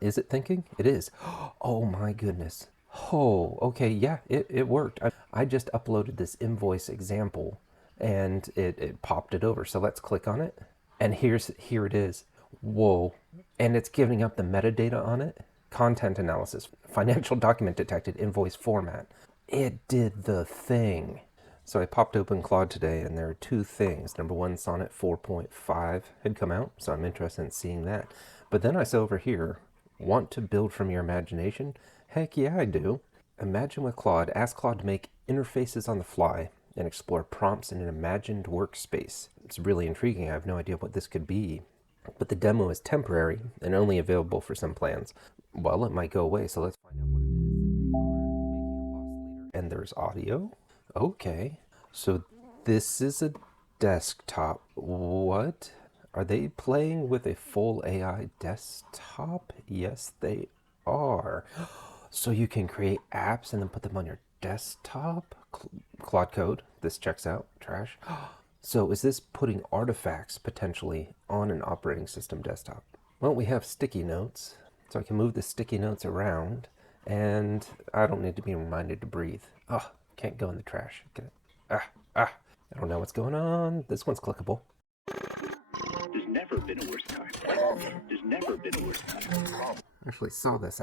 Is it thinking? It is. Oh my goodness. Oh, okay, yeah, it worked. I just uploaded this invoice example and it popped it over. So let's click on it. And here it is. Whoa. And it's giving up the metadata on it. Content analysis, financial document detected, invoice format. It did the thing. So I popped open Claude today, and there are two things. Number one, Sonnet 4.5 had come out, so I'm interested in seeing that. But then I saw over here, want to build from your imagination? Heck yeah, I do. Imagine with Claude, ask Claude to make interfaces on the fly and explore prompts in an imagined workspace. It's really intriguing. I have no idea what this could be. But the demo is temporary and only available for some plans. Well, it might go away, so let's find out what it is that they are making a loss leader. And there's audio. Okay. So this is a desktop. What? Are they playing with a full AI desktop? Yes, they are. So you can create apps and then put them on your desktop? Claude Code. This checks out. Trash. So is this putting artifacts potentially on an operating system desktop? Well, we have sticky notes, so I can move the sticky notes around, and I don't need to be reminded to breathe. Oh, can't go in the trash. Get it? I don't know what's going on. This one's clickable. There's never been a worse time. There's never been a worse time. I actually saw this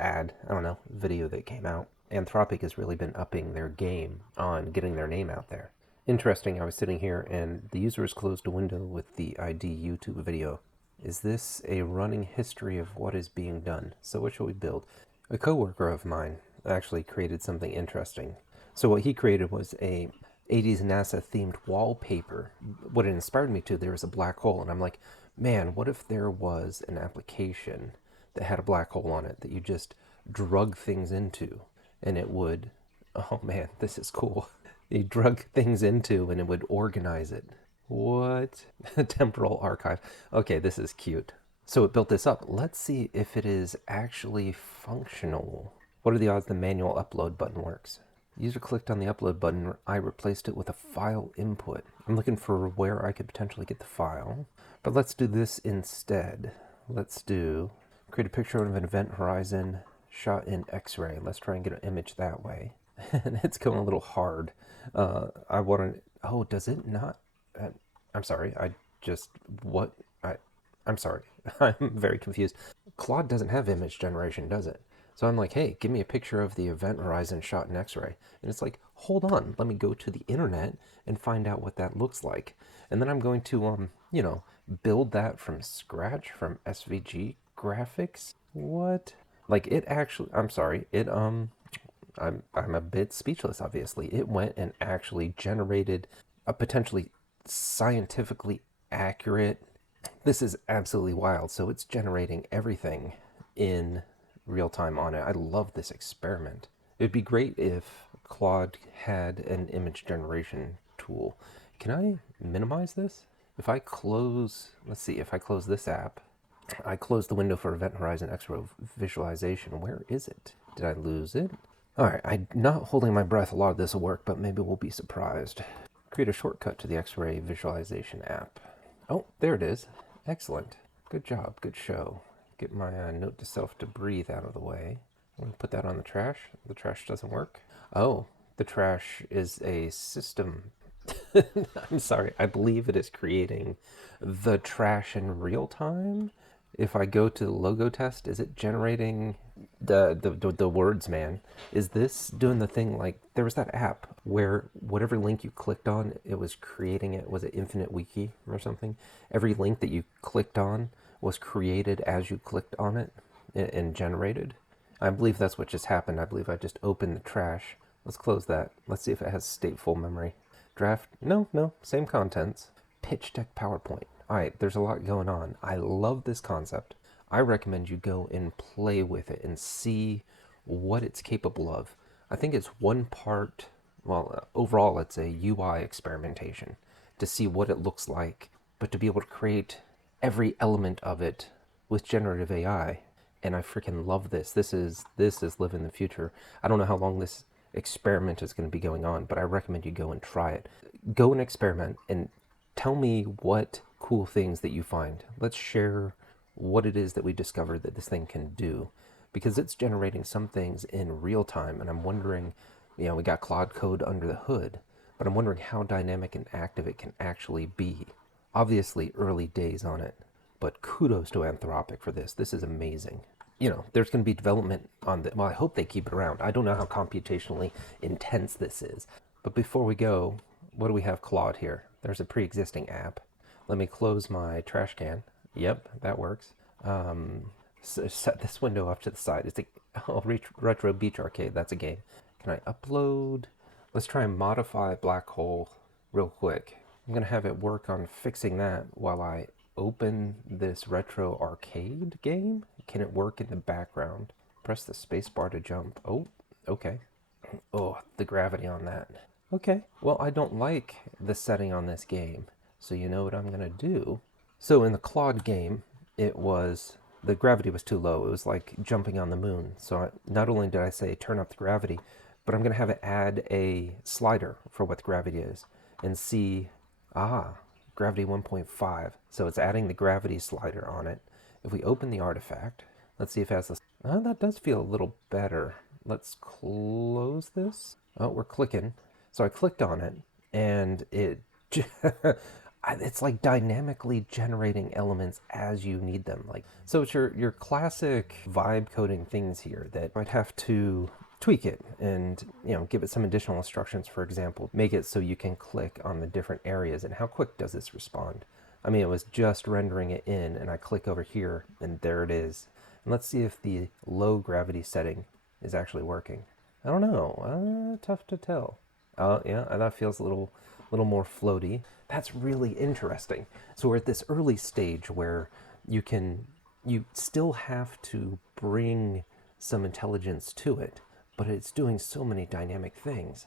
I don't know, video that came out. Anthropic has really been upping their game on getting their name out there. Interesting, I was sitting here and the user has closed a window with the ID YouTube video. Is this a running history of what is being done? So what should we build? A coworker of mine actually created something interesting. So what he created was a 80s NASA themed wallpaper. What it inspired me to, there was a black hole, and I'm like, man, what if there was an application that had a black hole on it that you just drug things into and it would, oh man, this is cool. You drug things into and it would organize it. What? Temporal archive. Okay, this is cute. So it built this up. Let's see if it is actually functional. What are the odds the manual upload button works? User clicked on the upload button. I replaced it with a file input. I'm looking for where I could potentially get the file. But let's do this instead. Let's do create a picture of an event horizon shot in X-ray. Let's try and get an image that way. And it's going a little hard. I want to. Oh, does it not? I'm sorry. What? I'm sorry. I'm very confused. Claude doesn't have image generation, does it? So I'm like, hey, give me a picture of the event horizon shot in X-ray. And it's like, hold on, let me go to the internet and find out what that looks like. And then I'm going to, build that from scratch from SVG graphics. What? Like it actually, I'm sorry, I'm a bit speechless, obviously. It went and actually generated a potentially scientifically accurate. This is absolutely wild. So it's generating everything in real time on it. I love this experiment. It'd be great if Claude had an image generation tool. Can I minimize this? If I close, let's see, if I close this app, I close the window for Event Horizon X-ray visualization. Where is it? Did I lose it? All right, I'm not holding my breath. A lot of this will work, but maybe we'll be surprised. Create a shortcut to the X-ray visualization app. Oh, there it is. Excellent. Good job. Good show. Get my note to self to breathe out of the way. I'm going to put that on the trash. The trash doesn't work. Oh, the trash is a system. I'm sorry. I believe it is creating the trash in real time. If I go to the logo test, is it generating the words, man? Is this doing the thing like there was that app where whatever link you clicked on, it was creating it? Was it Infinite Wiki or something? Every link that you clicked on was created as you clicked on it and generated. I believe that's what just happened. I believe I just opened the trash. Let's close that. Let's see if it has stateful memory. Draft, no, same contents. Pitch deck PowerPoint. All right, there's a lot going on. I love this concept. I recommend you go and play with it and see what it's capable of. I think it's one part, well, overall it's a UI experimentation to see what it looks like, but to be able to create every element of it with generative AI. And I freaking love this. This is living the future. I don't know how long this experiment is going to be going on, but I recommend you go and try it. Go and experiment and tell me what cool things that you find. Let's share what it is that we discovered that this thing can do, because it's generating some things in real time. And I'm wondering, we got Claude Code under the hood, but I'm wondering how dynamic and active it can actually be. Obviously, early days on it, but kudos to Anthropic for this. This is amazing. There's going to be development on the, well, I hope they keep it around. I don't know how computationally intense this is. But before we go, what do we have Claude here? There's a pre-existing app. Let me close my trash can. Yep, that works. So set this window off to the side. It's Retro Beach Arcade. That's a game. Can I upload? Let's try and modify Black Hole real quick. I'm going to have it work on fixing that while I open this Retro Arcade game. Can it work in the background? Press the space bar to jump. Oh, okay. Oh, the gravity on that. Okay, well, I don't like the setting on this game. So you know what I'm going to do? So in the Claude game, the gravity was too low. It was like jumping on the moon. So not only did I say turn up the gravity, but I'm going to have it add a slider for what the gravity is and see, gravity 1.5. So it's adding the gravity slider on it. If we open the artifact, let's see if it has this. Oh, that does feel a little better. Let's close this. Oh, we're clicking. So I clicked on it, and it's like dynamically generating elements as you need them. So it's your classic vibe coding things here that might have to tweak it and give it some additional instructions. For example, make it so you can click on the different areas, and how quick does this respond? I mean, it was just rendering it in, and I click over here, and there it is. And let's see if the low gravity setting is actually working. I don't know. Tough to tell. Yeah, that feels a little more floaty. That's really interesting. So we're at this early stage where you still have to bring some intelligence to it, but it's doing so many dynamic things.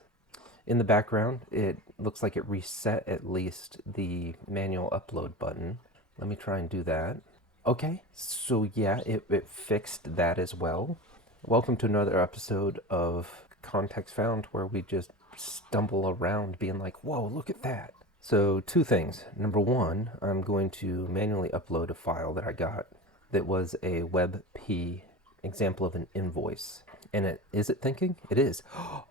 In the background, it looks like it reset at least the manual upload button. Let me try and do that. Okay, so yeah, it fixed that as well. Welcome to another episode of Context Found, where we just stumble around being like, whoa, look at that. So two things. Number one, I'm going to manually upload a file that I got that was a WebP example of an invoice. And is it thinking? It is.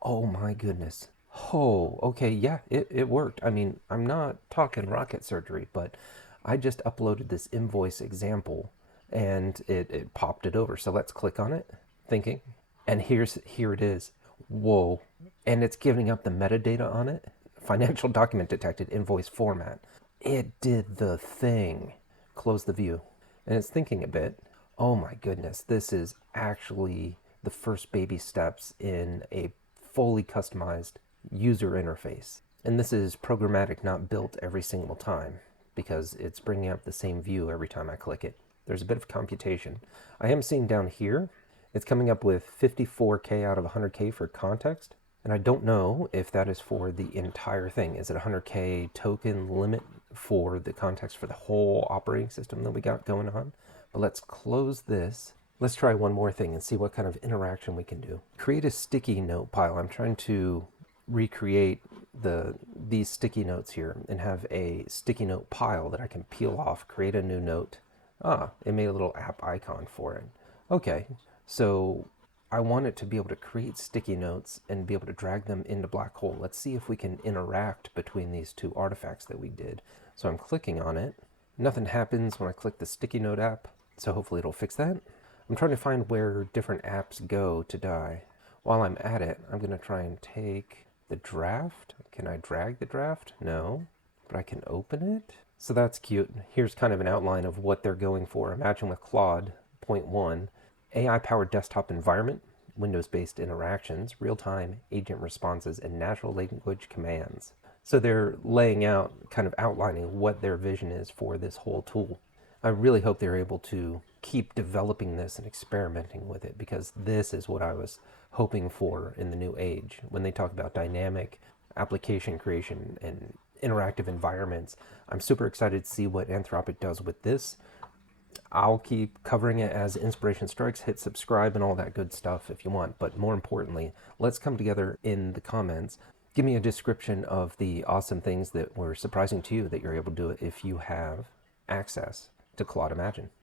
Oh my goodness. Oh, okay, yeah, it worked. I mean, I'm not talking rocket surgery, but I just uploaded this invoice example and it popped it over. So let's click on it, thinking. And here it is. Whoa. And it's giving up the metadata on it. Financial document detected, invoice format. It did the thing. Close the view. And it's thinking a bit. Oh my goodness, this is actually the first baby steps in a fully customized user interface. And this is programmatic, not built every single time, because it's bringing up the same view every time I click it. There's a bit of computation. I am seeing down here, it's coming up with 54K out of 100K for context. And I don't know if that is for the entire thing. Is it 100K token limit for the context for the whole operating system that we got going on? But let's close this. Let's try one more thing and see what kind of interaction we can do. Create a sticky note pile. I'm trying to recreate these sticky notes here and have a sticky note pile that I can peel off, create a new note. It made a little app icon for it. Okay, so I want it to be able to create sticky notes and be able to drag them into Black Hole. Let's see if we can interact between these two artifacts that we did. So I'm clicking on it. Nothing happens when I click the sticky note app, so hopefully it'll fix that. I'm trying to find where different apps go to die. While I'm at it, I'm going to try and take the draft. Can I drag the draft? No, but I can open it. So that's cute. Here's kind of an outline of what they're going for. Imagine with Claude, point one, AI-powered desktop environment, Windows-based interactions, real-time agent responses, and natural language commands. So they're laying out, kind of outlining what their vision is for this whole tool. I really hope they're able to keep developing this and experimenting with it, because this is what I was hoping for in the new age. When they talk about dynamic application creation and interactive environments, I'm super excited to see what Anthropic does with this. I'll keep covering it as inspiration strikes. Hit subscribe and all that good stuff if you want. But more importantly, let's come together in the comments. Give me a description of the awesome things that were surprising to you that you're able to do it if you have access to Claude Imagine.